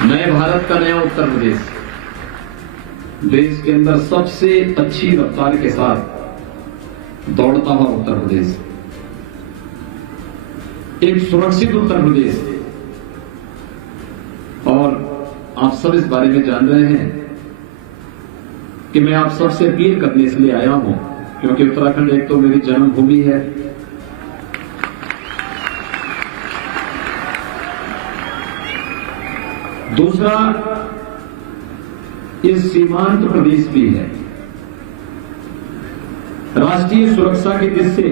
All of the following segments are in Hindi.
नए भारत का नया उत्तर प्रदेश, देश के अंदर सबसे अच्छी रफ्तार के साथ दौड़ता हुआ उत्तर प्रदेश, एक सुरक्षित उत्तर प्रदेश। और आप सब इस बारे में जान रहे हैं कि मैं आप सबसे अपील करने इसलिए आया हूं क्योंकि उत्तराखंड एक तो मेरी जन्मभूमि है, दूसरा ये सीमांत प्रदेश भी है। राष्ट्रीय सुरक्षा की दृष्टि से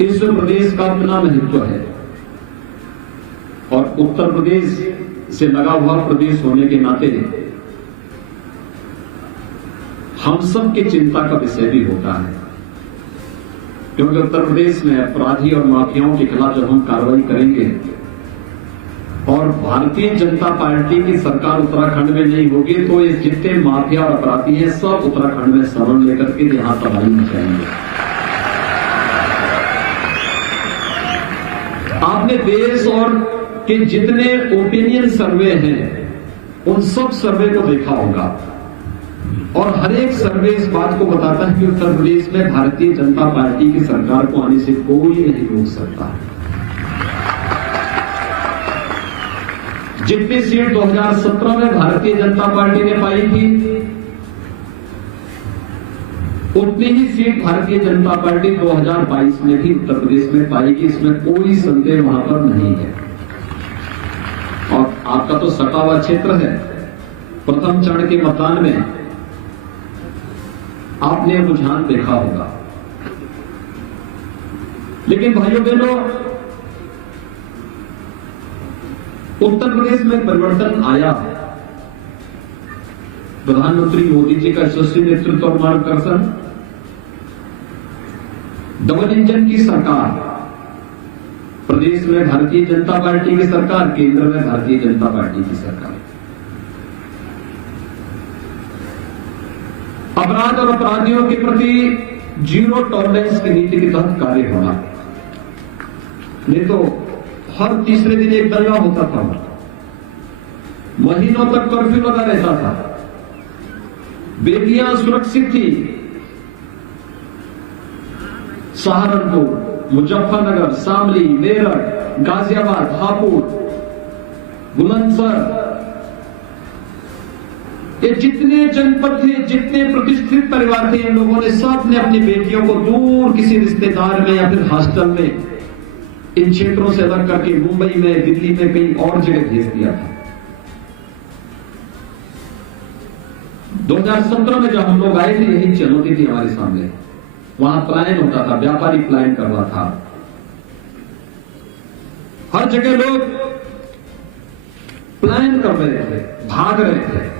इस प्रदेश का अपना महत्व है और उत्तर प्रदेश से लगा हुआ प्रदेश होने के नाते हम सब की चिंता का विषय भी होता है, क्योंकि उत्तर प्रदेश में अपराधी और माफियाओं के खिलाफ जब हम कार्रवाई करेंगे और भारतीय जनता पार्टी की सरकार उत्तराखंड में नहीं होगी तो ये जितने माफिया और अपराधी हैं सब उत्तराखंड में शरण लेकर के यहां तबाही मचाएंगे। आपने देश और के जितने ओपिनियन सर्वे हैं उन सब सर्वे को देखा होगा और हर एक सर्वे इस बात को बताता है कि उत्तर प्रदेश में भारतीय जनता पार्टी की सरकार को आने से कोई नहीं रोक सकता। जितनी सीट 2017 में भारतीय जनता पार्टी ने पाई थी उतनी ही सीट भारतीय जनता पार्टी 2022 में भी उत्तर प्रदेश में पाएगी, इसमें कोई संदेह वहां पर नहीं है। और आपका तो सटा हुआ क्षेत्र है, प्रथम चरण के मतदान में आपने रुझान देखा होगा। लेकिन भाइयों बहनों, उत्तर प्रदेश में परिवर्तन आया। प्रधानमंत्री मोदी जी का यशस्वी नेतृत्व और मार्गदर्शन, डबल इंजन की सरकार, प्रदेश में भारतीय जनता पार्टी की सरकार, केंद्र में भारतीय जनता पार्टी की सरकार। अपराध और अपराधियों के प्रति जीरो टॉलरेंस की नीति के तहत कार्य होना। नहीं तो हर तीसरे दिन एक दंगा होता था, महीनों तक कर्फ्यू लगा रहता था, बेटियां सुरक्षित थी। सहारनपुर, मुजफ्फरनगर, शामली, मेरठ, गाजियाबाद, हापुड़, बुलंदशहर, ये जितने जनपद थे, जितने प्रतिष्ठित परिवार थे, इन लोगों ने सब ने अपनी बेटियों को दूर किसी रिश्तेदार में या फिर हॉस्टल में इन क्षेत्रों से अलग करके मुंबई में, दिल्ली में, कहीं और जगह भेज दिया था। 2017 में जब हम लोग आए थे यही चुनौती थी हमारे सामने। वहां पलायन होता था, व्यापारी पलायन कर रहा था, हर जगह लोग पलायन कर रहे थे, भाग रहे थे,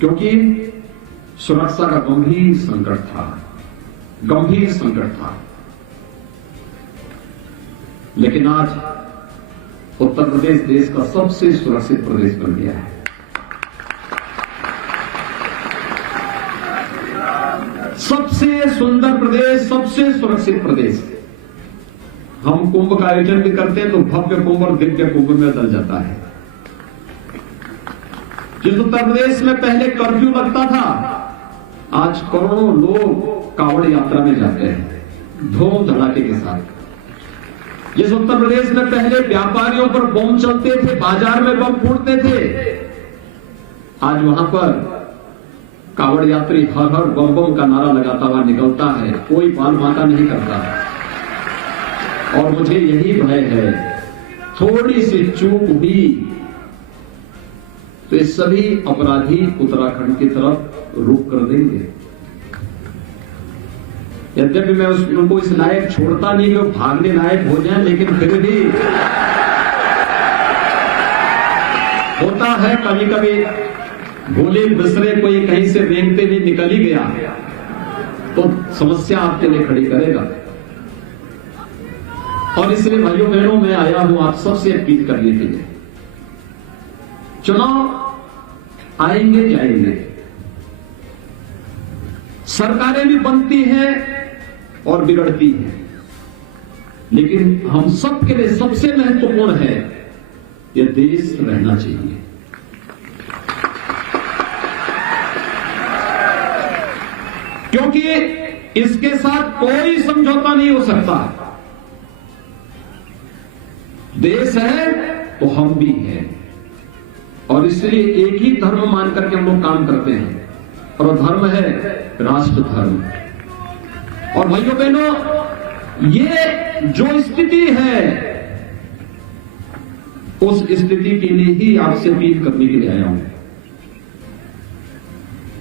क्योंकि सुरक्षा का गंभीर संकट था, गंभीर संकट था। लेकिन आज उत्तर प्रदेश देश का सबसे सुरक्षित प्रदेश बन गया है। सबसे सुंदर प्रदेश, सबसे सुरक्षित प्रदेश। हम कुंभ का आयोजन भी करते हैं तो भव्य कुंभ और दिव्य कुंभ में बदल जाता है। जिस उत्तर प्रदेश में पहले कर्फ्यू लगता था, आज करोड़ों लोग कांवड़ यात्रा में जाते हैं धूम धड़ाके के साथ। जिस उत्तर प्रदेश में पहले व्यापारियों पर बम चलते थे, बाजार में बम फूटते थे, आज वहां पर कांवड़ यात्री हर हर बम बम का नारा लगाता हुआ निकलता है, कोई बाल बांका नहीं करता। और मुझे यही भय है, थोड़ी सी चूक हुई तो ये सभी अपराधी उत्तराखंड की तरफ रुख कर देंगे। यद्यपि मैं उनको इस लायक छोड़ता नहीं कि भागने लायक हो जाए, लेकिन फिर भी होता है कभी कभी भूले बिसरे कोई कहीं से रेंगते हुए निकल ही गया तो समस्या आपके लिए खड़ी करेगा। और इसलिए भाइयों बहनों मैं आया हूं आप सबसे अपील करने के लिए। चुनाव आएंगे जाएंगे, सरकारें भी बनती हैं और बिगड़ती हैं, लेकिन हम सबके लिए सबसे महत्वपूर्ण है यह देश रहना चाहिए। क्योंकि इसके साथ कोई समझौता नहीं हो सकता। देश है तो हम भी हैं, और इसलिए एक ही धर्म मान करके हम लोग काम करते हैं, और धर्म है राष्ट्र धर्म। और भाइयों बहनों, ये जो स्थिति है उस स्थिति के लिए ही आपसे अपील करने के लिए आया हूं।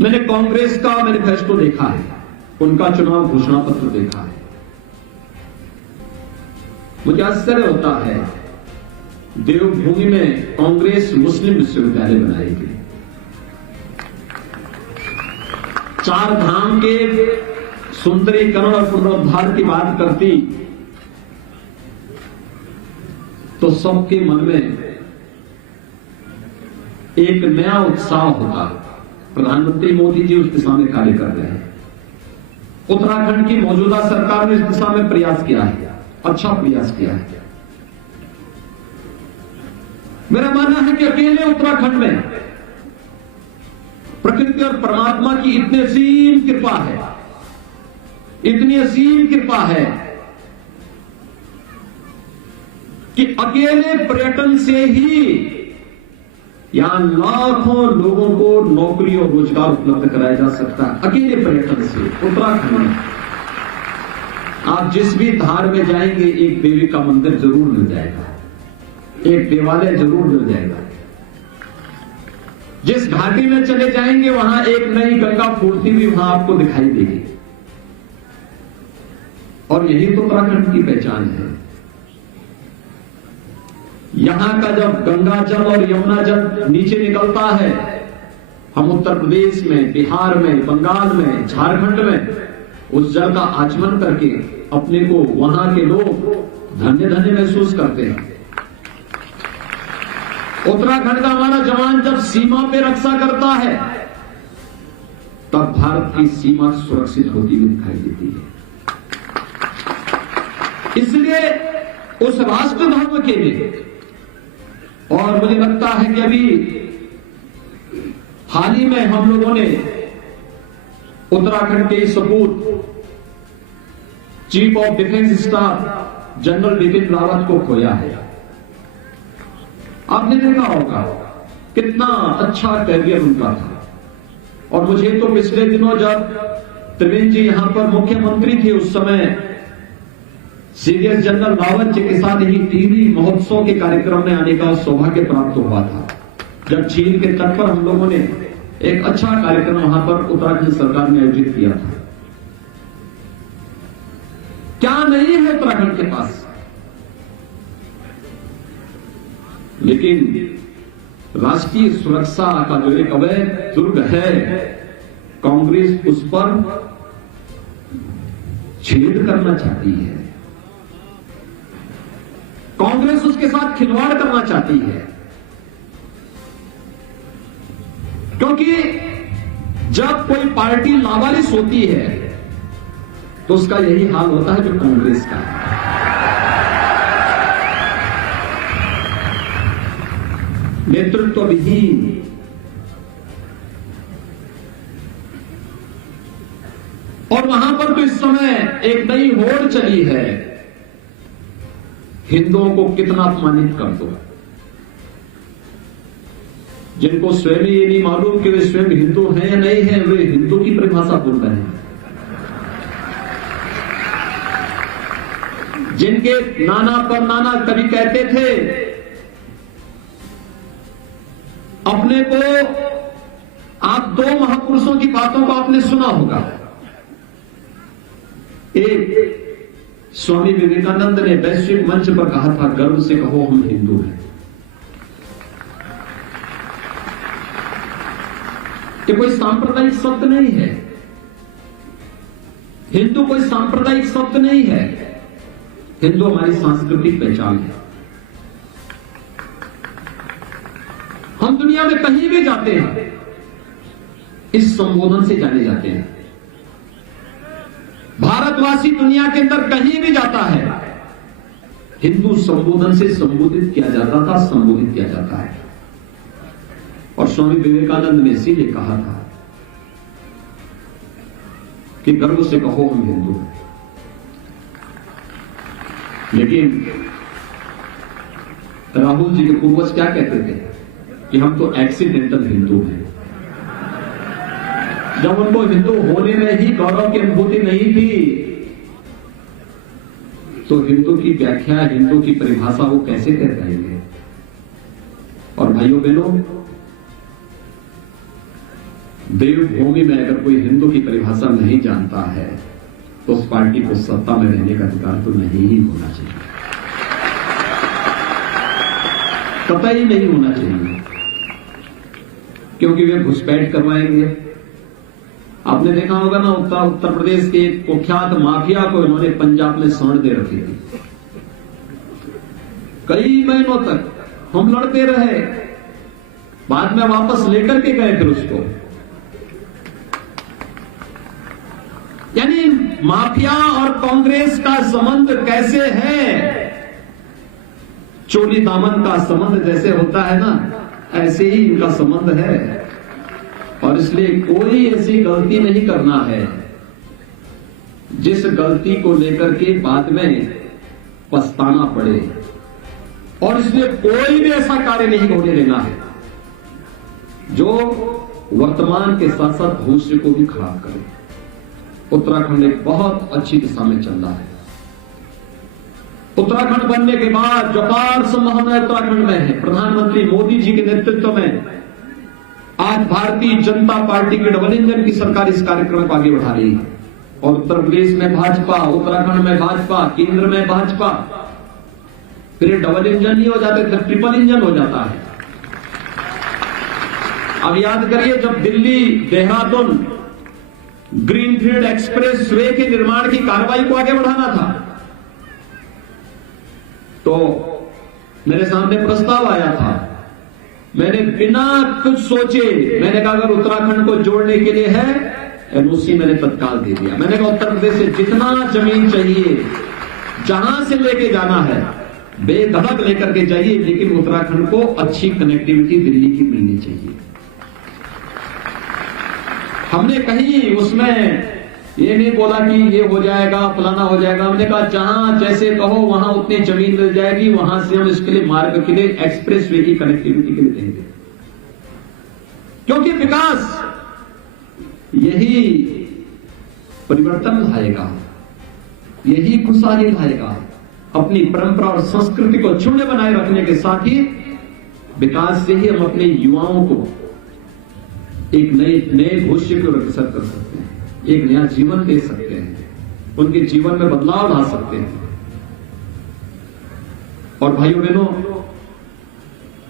मैंने कांग्रेस का मैनिफेस्टो देखा है, उनका चुनाव घोषणा पत्र देखा है। मुझे आश्चर्य होता है, देवभूमि में कांग्रेस मुस्लिम विश्वविद्यालय बनाएगी, 4 धाम के सुंदरीकरण और पुनरुद्धार की बात करती तो सबके मन में एक नया उत्साह होता। प्रधानमंत्री मोदी जी उस दिशा में कार्य कर रहे हैं। उत्तराखंड की मौजूदा सरकार ने इस दिशा में प्रयास किया है, अच्छा प्रयास किया है। मेरा मानना है कि अकेले उत्तराखंड में प्रकृति और परमात्मा की इतनी असीम कृपा है, इतनी असीम कृपा है कि अकेले पर्यटन से ही यहां लाखों लोगों को नौकरी और रोजगार उपलब्ध कराया जा सकता है। अकेले पर्यटन से उत्तराखंड में आप जिस भी धार में जाएंगे एक देवी का मंदिर जरूर मिल जाएगा, एक देवालय जरूर मिल जाएगा। जिस घाटी में चले जाएंगे वहां एक नई गंगा फूटती हुई वहां आपको दिखाई देगी। और यही तो उत्तराखंड की पहचान है। यहां का जब गंगा जल और यमुना जल नीचे निकलता है, हम उत्तर प्रदेश में, बिहार में, बंगाल में, झारखंड में उस जल का आचमन करके अपने को वहां के लोग धन्य धन्य महसूस करते हैं। उत्तराखंड का हमारा जवान जब सीमा पे रक्षा करता है तब भारत की सीमा सुरक्षित होती हुई दिखाई देती है। इसलिए उस राष्ट्र धर्म के लिए, और मुझे लगता है कि अभी हाल ही में हम लोगों ने उत्तराखंड के सपूत chief of defence staff general Bipin Rawat को खोया है। आपने देखा होगा कितना अच्छा कैरियर उनका था। और मुझे तो पिछले दिनों जब त्रिवेंद्र जी यहां पर मुख्यमंत्री थे उस समय सीडीएस जनरल रावत जी के साथ ही टीवी महोत्सव के कार्यक्रम में आने का सौभाग्य प्राप्त हुआ था, जब चीन के तट पर हम लोगों ने एक अच्छा कार्यक्रम वहां पर उत्तराखंड सरकार ने आयोजित किया था। क्या नहीं है उत्तराखंड के पास, लेकिन राष्ट्रीय सुरक्षा का जो एक अवैध दुर्ग है, कांग्रेस उस पर छेद करना चाहती है। कांग्रेस उसके साथ खिलवाड़ करना चाहती है, क्योंकि जब कोई पार्टी लावारिस होती है तो उसका यही हाल होता है जो कांग्रेस का है। नेतृत्व विहीन, और वहां पर तो इस समय एक नई होड़ चली है, हिंदुओं को कितना अपमानित कर दो। जिनको स्वयं ये नहीं मालूम कि वे स्वयं हिंदू हैं या नहीं हैं, वे हिंदू की परिभाषा बोल रहे हैं। जिनके नाना पर नाना कभी कहते थे अपने को, आप 2 महापुरुषों की बातों को आपने सुना होगा। एक स्वामी विवेकानंद ने वैश्विक मंच पर कहा था, गर्व से कहो हम हिंदू हैं। ये कोई सांप्रदायिक शब्द नहीं है, हिंदू कोई सांप्रदायिक शब्द नहीं है, हिंदू हमारी सांस्कृतिक पहचान है। हम दुनिया में कहीं भी जाते हैं इस संबोधन से जाने जाते हैं। भारतवासी दुनिया के अंदर कहीं भी जाता है हिंदू संबोधन से संबोधित किया जाता था, संबोधित किया जाता है। और स्वामी विवेकानंद ने इसीलिए कहा था कि गर्व से कहो हम हिंदू हैं। लेकिन राहुल जी के पूर्वज क्या कहते थे कि हम तो एक्सीडेंटल हिंदू हैं। जब उनको हिंदू होने में ही गौरव की अनुभूति नहीं थी, तो हिंदू की व्याख्या, हिंदू की परिभाषा वो कैसे कर पाएंगे। और भाइयों बहनों, देवभूमि में अगर कोई हिंदू की परिभाषा नहीं जानता है तो उस पार्टी को सत्ता में रहने का अधिकार तो नहीं ही होना चाहिए, कतई नहीं होना चाहिए, क्योंकि वे घुसपैठ करवाएंगे। आपने देखा होगा ना, उत्तर प्रदेश के कुख्यात माफिया को इन्होंने पंजाब में सौंड दे रखी थी। कई महीनों तक हम लड़ते रहे, बाद में वापस लेकर के गए फिर उसको। यानी माफिया और कांग्रेस का संबंध कैसे है? चोली दामन का संबंध जैसे होता है ना, ऐसे ही इनका संबंध है। और इसलिए कोई ऐसी गलती नहीं करना है जिस गलती को लेकर के बाद में पछताना पड़े। और इसलिए कोई भी ऐसा कार्य नहीं होने देना है जो वर्तमान के साथ साथ भविष्य को भी खराब करे। उत्तराखंड एक बहुत अच्छी दिशा में चल रहा है। उत्तराखंड बनने के बाद जो अपार संभावनाएं उत्तराखंड में है, प्रधानमंत्री मोदी जी के नेतृत्व में आज भारतीय जनता पार्टी की डबल इंजन की सरकार इस कार्यक्रम को आगे बढ़ा रही है। और उत्तर प्रदेश में भाजपा, उत्तराखंड में भाजपा, केंद्र में भाजपा, फिर डबल इंजन नहीं हो जाते, फिर ट्रिपल इंजन हो जाता है। अब याद करिए, जब Delhi Dehradun greenfield express way के निर्माण की कार्रवाई को आगे बढ़ाना था, तो मेरे सामने प्रस्ताव आया था। मैंने बिना कुछ सोचे मैंने कहा अगर उत्तराखंड को जोड़ने के लिए है, एनओसी मैंने तत्काल दे दिया। मैंने कहा उत्तर प्रदेश से जितना जमीन चाहिए, जहां से लेके जाना है बेधड़क लेकर के जाइए, लेकिन उत्तराखंड को अच्छी कनेक्टिविटी दिल्ली की मिलनी चाहिए। हमने कहीं उसमें ये नहीं बोला कि ये हो जाएगा, फलाना हो जाएगा। हमने कहा जहां जैसे कहो वहां उतनी जमीन मिल जाएगी, वहां से हम इसके लिए मार्ग के लिए एक्सप्रेस वे की कनेक्टिविटी के लिए देंगे। क्योंकि विकास यही परिवर्तन लाएगा, यही खुशहाली लाएगा। अपनी परंपरा और संस्कृति को अक्षुण्ण बनाए रखने के साथ ही विकास से ही हम अपने युवाओं को एक नए भविष्य को विकसित कर सकते हैं, एक नया जीवन दे सकते हैं, उनके जीवन में बदलाव ला सकते हैं। और भाइयों बहनों,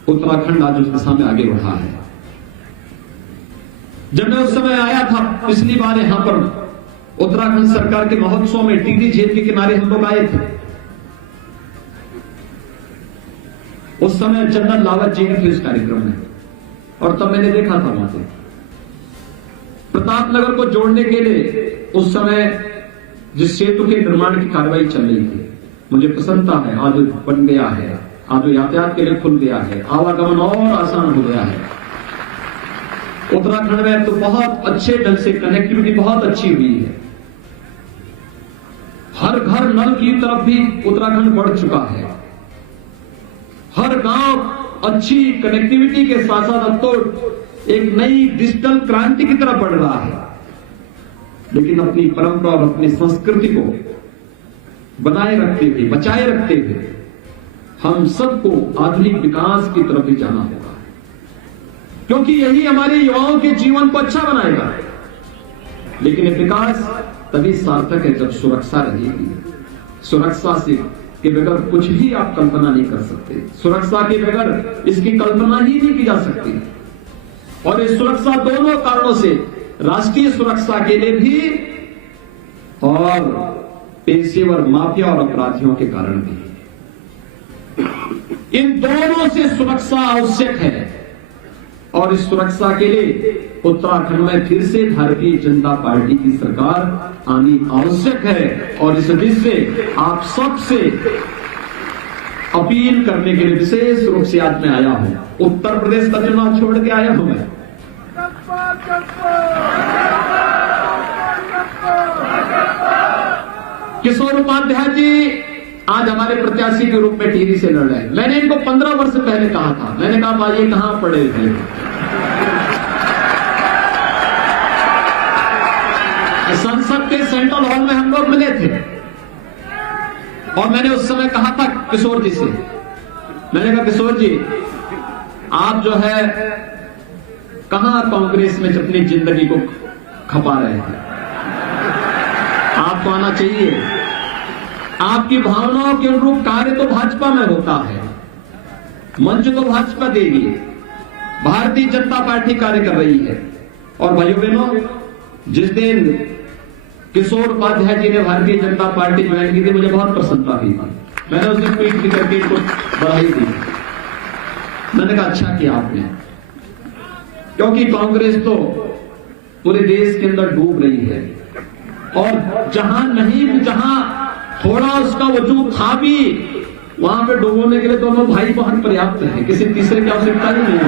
उत्तराखंड आज उस दिशा में आगे बढ़ा है। जब मैं उस समय आया था पिछली बार यहां पर उत्तराखंड सरकार के महोत्सव में, टिहरी झील के किनारे हम लोग आए थे। उस समय जनरल लावत जी थे इस कार्यक्रम में, और तब मैंने देखा था वहां से प्रतापनगर को जोड़ने के लिए उस समय जिस सेतु के निर्माण की कार्रवाई चल रही थी, मुझे प्रसन्नता है आज बन गया है, आज यातायात के लिए खुल गया है, आवागमन और आसान हो गया है। उत्तराखंड में तो बहुत अच्छे ढंग से कनेक्टिविटी बहुत अच्छी हुई है। हर घर नल की तरफ भी उत्तराखंड बढ़ चुका है। हर गांव अच्छी कनेक्टिविटी के साथ साथ अब तो एक नई डिजिटल क्रांति की तरफ बढ़ रहा है। लेकिन अपनी परंपरा और अपनी संस्कृति को बनाए रखते हुए, बचाए रखते हुए हम सबको आधुनिक विकास की तरफ भी जाना होगा, क्योंकि यही हमारे युवाओं के जीवन को अच्छा बनाएगा। लेकिन ये विकास तभी सार्थक है जब सुरक्षा रहेगी। सुरक्षा से के बगैर कुछ भी आप कल्पना नहीं कर सकते। सुरक्षा के बगैर इसकी कल्पना ही नहीं की जा सकती। और इस सुरक्षा दोनों कारणों से, राष्ट्रीय सुरक्षा के लिए भी और पेशेवर माफिया और अपराधियों के कारण भी, इन दोनों से सुरक्षा आवश्यक है। और इस सुरक्षा के लिए उत्तराखंड में फिर से भारतीय जनता पार्टी की सरकार आनी आवश्यक है। और इस दृष्टि से आप सबसे अपील करने के लिए विशेष रूप से आज मैं आया हूं। उत्तर प्रदेश का चुनाव छोड़ के आया हूं मैं। किशोर उपाध्याय जी आज हमारे प्रत्याशी के रूप में टिहरी से लड़ रहे हैं। मैंने इनको 15 वर्ष पहले कहा था, मैंने कहा भाई ये कहां पड़े थे। संसद के सेंट्रल हॉल में हम लोग मिले थे और मैंने उस समय कहा था किशोर जी से, मैंने कहा किशोर जी आप जो है कहां कांग्रेस में अपनी जिंदगी को खपा रहे हैं, आपको आना चाहिए। आपकी भावनाओं के अनुरूप कार्य तो भाजपा में होता है, मंच तो भाजपा देगी, भारतीय जनता पार्टी कार्य कर रही है। और भाइयों बहनों, जिस दिन किशोर उपाध्याय जी ने भारतीय जनता पार्टी ज्वाइन की थी मुझे बहुत प्रसन्नता हुई। मैंने उस दिन ट्वीट भी करके इनको बधाई दी। मैंने कहा अच्छा किया आपने, क्योंकि कांग्रेस तो पूरे देश के अंदर डूब रही है और जहां थोड़ा उसका वजूद था भी वहां पे डुबोने के लिए दोनों भाई बहन पर्याप्त है, किसी तीसरे की आवश्यकता ही नहीं है।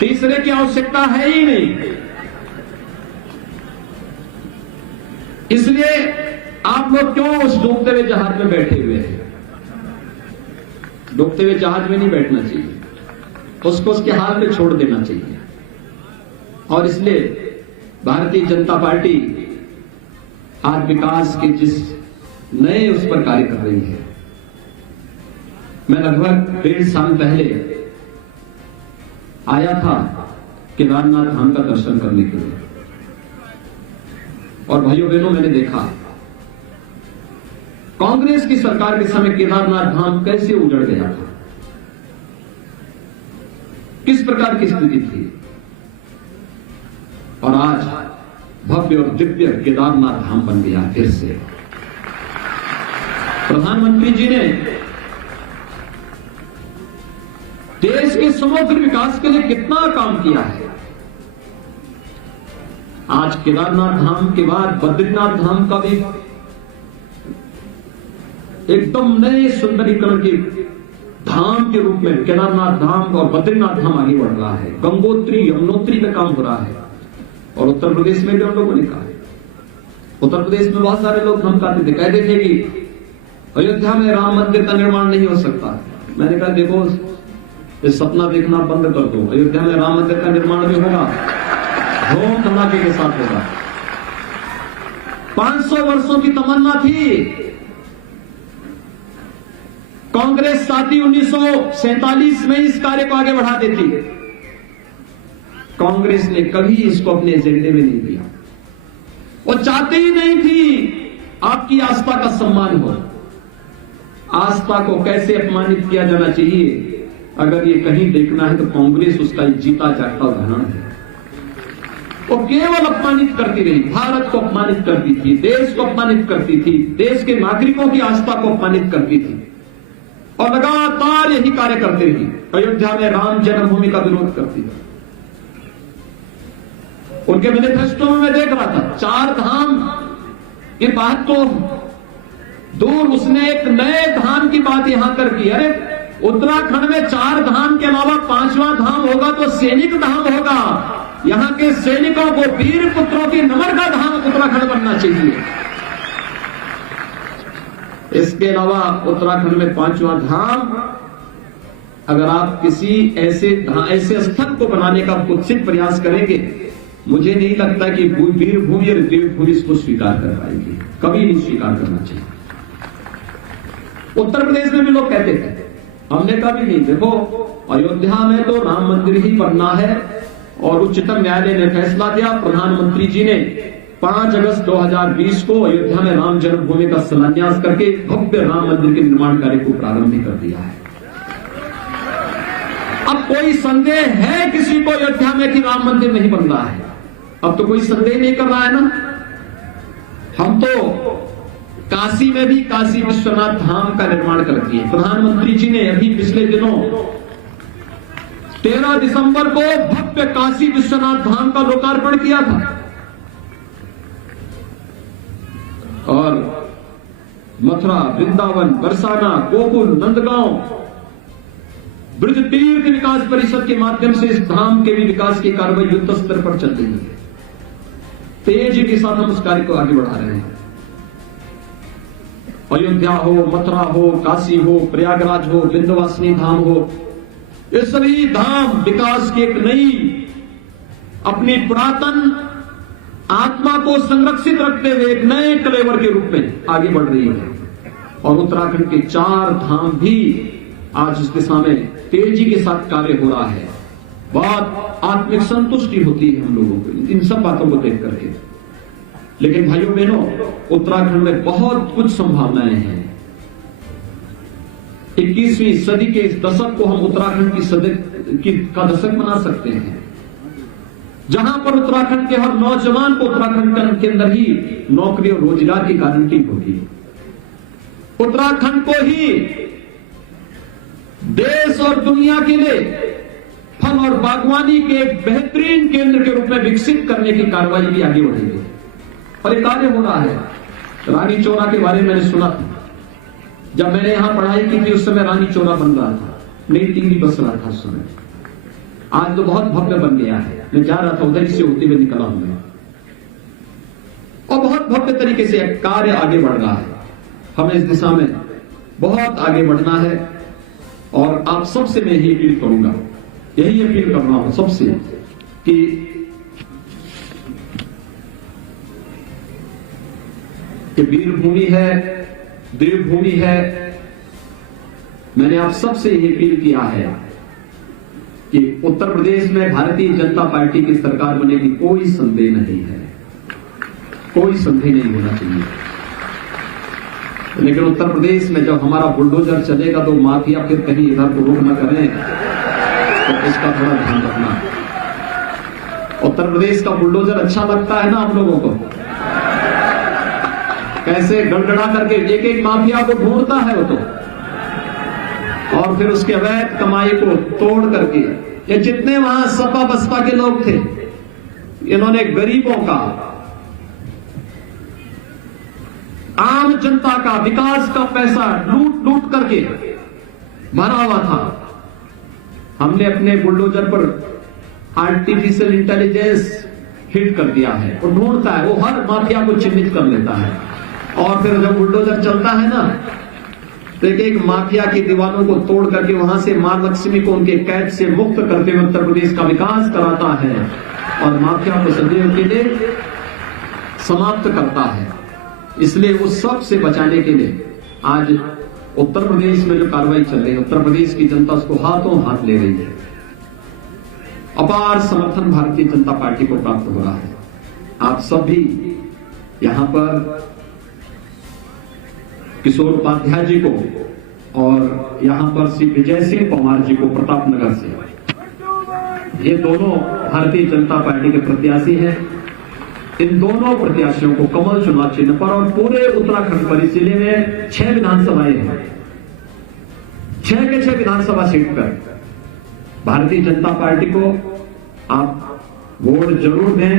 तीसरे की आवश्यकता है ही नहीं। इसलिए आप लोग क्यों उस डूबते हुए जहाज में बैठे हुए हैं? डूबते हुए जहाज में नहीं बैठना चाहिए, उसको उसके हाल पे छोड़ देना चाहिए। और इसलिए भारतीय जनता पार्टी आज विकास के जिस नए उस पर कार्य कर रही है। मैं लगभग 1.5 साल पहले आया था केदारनाथ धाम का दर्शन करने के लिए और भाइयों बहनों मैंने देखा कांग्रेस की सरकार के समय केदारनाथ धाम कैसे उजड़ गया था, किस प्रकार की स्थिति थी। और आज भव्य और दिव्य केदारनाथ धाम बन गया फिर से। प्रधानमंत्री जी ने देश के समग्र विकास के लिए कितना काम किया है। आज केदारनाथ धाम के बाद बद्रीनाथ धाम का भी एकदम नए सुंदरीकरण के धाम के रूप में केदारनाथ धाम और बद्रीनाथ धाम आगे बढ़ रहा है। गंगोत्री यमुनोत्री का काम हो रहा है। और उत्तर प्रदेश में भी हम लोगों ने कहा है, उत्तर प्रदेश में बहुत सारे लोग धमकाते थे, कहते थे कि अयोध्या में राम मंदिर का निर्माण नहीं हो सकता। मैंने कहा देखो ये सपना देखना बंद कर दो, अयोध्या में राम मंदिर का निर्माण भी होगा, धूम धमाके के साथ होगा। 500 वर्षों की तमन्ना थी। कांग्रेस साथी 1947 में इस कार्य को आगे बढ़ा देती। कांग्रेस ने कभी इसको अपने एजेंडे में नहीं दिया। वो चाहते ही नहीं थी आपकी आस्था का सम्मान हो। आस्था को कैसे अपमानित किया जाना चाहिए, अगर ये कहीं देखना है तो कांग्रेस उसका एक जीता जागता उदाहरण है। वो केवल अपमानित करती रही, भारत को अपमानित करती थी, देश को अपमानित करती थी, देश के नागरिकों की आस्था को अपमानित करती थी और लगातार यही कार्य करती रही। अयोध्या में राम जन्मभूमि का विरोध करती थी। उनके मैनिफेस्टो में मैं देख रहा था 4 धाम की बात तो दूर, उसने एक नए धाम की बात यहां कर की। अरे उत्तराखंड में 4 धाम के अलावा 5वां धाम होगा तो सैनिक धाम होगा। यहां के सैनिकों को, वीर पुत्रों की नमन का धाम उत्तराखंड बनना चाहिए। इसके अलावा उत्तराखंड में 5वां धाम, अगर आप किसी ऐसे स्थल को बनाने का कुत्सित प्रयास करेंगे, मुझे नहीं लगता कि वीर भूमि और देवभूमि इसको स्वीकार कर पाएगी। कभी नहीं स्वीकार करना चाहिए। उत्तर प्रदेश में भी लोग कहते थे, हमने कहा भी नहीं, देखो अयोध्या में तो राम मंदिर ही बनना है और उच्चतम न्यायालय ने फैसला दिया। प्रधानमंत्री जी ने 5 अगस्त 2020 को अयोध्या में राम जन्मभूमि का शिलान्यास करके भव्य राम मंदिर के निर्माण कार्य को प्रारंभ भी कर दिया है। अब कोई संदेह है किसी को अयोध्या में कि राम मंदिर नहीं बन रहा है? अब तो कोई संदेह नहीं कर रहा है ना। हम तो काशी में भी काशी विश्वनाथ धाम का निर्माण कर दिए। प्रधानमंत्री जी ने अभी पिछले दिनों 13 दिसंबर को भव्य काशी विश्वनाथ धाम का लोकार्पण किया था। और मथुरा, वृंदावन, बरसाना, गोकुल, नंदगांव, ब्रज तीर्थ विकास परिषद के माध्यम से इस धाम के भी विकास की कार्रवाई युद्ध स्तर पर चल रही है। तेजी के साथ हम उस कार्य को आगे बढ़ा रहे हैं। अयोध्या हो, मथुरा हो, काशी हो, प्रयागराज हो, विंध्यवासिनी धाम हो, ये सभी धाम विकास की एक नई अपनी पुरातन आत्मा को संरक्षित रखते हुए एक नए कलेवर के रूप में आगे बढ़ रही है। और उत्तराखंड के 4 धाम भी आज इस दिशा में तेजी के साथ कार्य हो रहा है। बहुत आत्मिक संतुष्टि होती है हम लोगों को इन सब बातों को देख करके। लेकिन भाइयों बहनों, उत्तराखंड में बहुत कुछ संभावनाएं हैं। 21वीं सदी के इस दशक को हम उत्तराखंड का दशक बना सकते हैं, जहां पर उत्तराखंड के हर नौजवान को उत्तराखंड के अंदर ही नौकरी और रोजगार की गारंटी होगी। उत्तराखंड को ही देश और दुनिया के लिए फल और बागवानी के एक बेहतरीन केंद्र के रूप में विकसित करने की कार्रवाई भी आगे बढ़ेगी। और ये कार्य हो रहा है। रानी चोरा के बारे में मैंने सुना था, जब मैंने यहां पढ़ाई की थी उस समय रानी चोरा बन रहा था, नई टीवी बस रहा था उस समय। आज तो बहुत भव्य बन गया है। मैं जा रहा था, उधर से होते हुए निकला हूं मैं, और बहुत भव्य तरीके से कार्य आगे बढ़ रहा है। हमें इस दिशा में बहुत आगे बढ़ना है। और आप सबसे मैं यही अपील करूंगा, यही अपील कर रहा हूं सबसे कि वीरभूमि है, देवभूमि है। मैंने आप सबसे यही अपील किया है कि उत्तर प्रदेश में भारतीय जनता पार्टी की सरकार बनेगी, कोई संदेह नहीं है, कोई संदेह नहीं होना चाहिए। लेकिन उत्तर प्रदेश में जब हमारा बुलडोजर चलेगा तो माफिया फिर कहीं इधर को रोक न करें, तो इसका थोड़ा ध्यान रखना। उत्तर प्रदेश का बुलडोजर अच्छा लगता है ना आप लोगों को? कैसे गड़गड़ा करके एक एक माफिया को ढूंढता है वो तो, और फिर उसके अवैध कमाई को तोड़ करके ये जितने वहां सपा बसपा के लोग थे, इन्होंने गरीबों का, आम जनता का, विकास का पैसा लूट लूट करके भरा हुआ था। हमने अपने बुलडोजर पर आर्टिफिशियल इंटेलिजेंस हिट कर दिया है, वो ढूंढता है, वो हर माफिया को चिन्हित कर लेता है। और फिर जब बुलडोजर चलता है ना, तो एक एक माफिया की दीवारों को तोड़ करके वहां से मां लक्ष्मी को उनके कैद से मुक्त करते हुए उत्तर प्रदेश का विकास कराता है और माफिया को सदैव के लिए समाप्त करता है। इसलिए उस सब से बचाने के लिए आज उत्तर प्रदेश में जो कार्रवाई चल रही है, उत्तर प्रदेश की जनता उसको हाथों हाथ ले रही है। अपार समर्थन भारतीय जनता पार्टी को प्राप्त हो रहा है। आप सब भी यहां पर किशोर उपाध्याय जी को और यहां पर श्री विजय सिंह परमार जी को प्रतापनगर से, ये दोनों भारतीय जनता पार्टी के प्रत्याशी हैं। इन दोनों प्रत्याशियों को कमल चुनाव चिन्ह पर और पूरे उत्तराखंड पर, इस जिले में 6 विधानसभाएं हैं, 6 के 6 विधानसभा सीट पर भारतीय जनता पार्टी को आप वोट जरूर दें।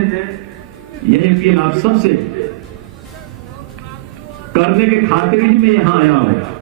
यही अपील आप सबसे करने के खातिर ही मैं यहां आया हूं।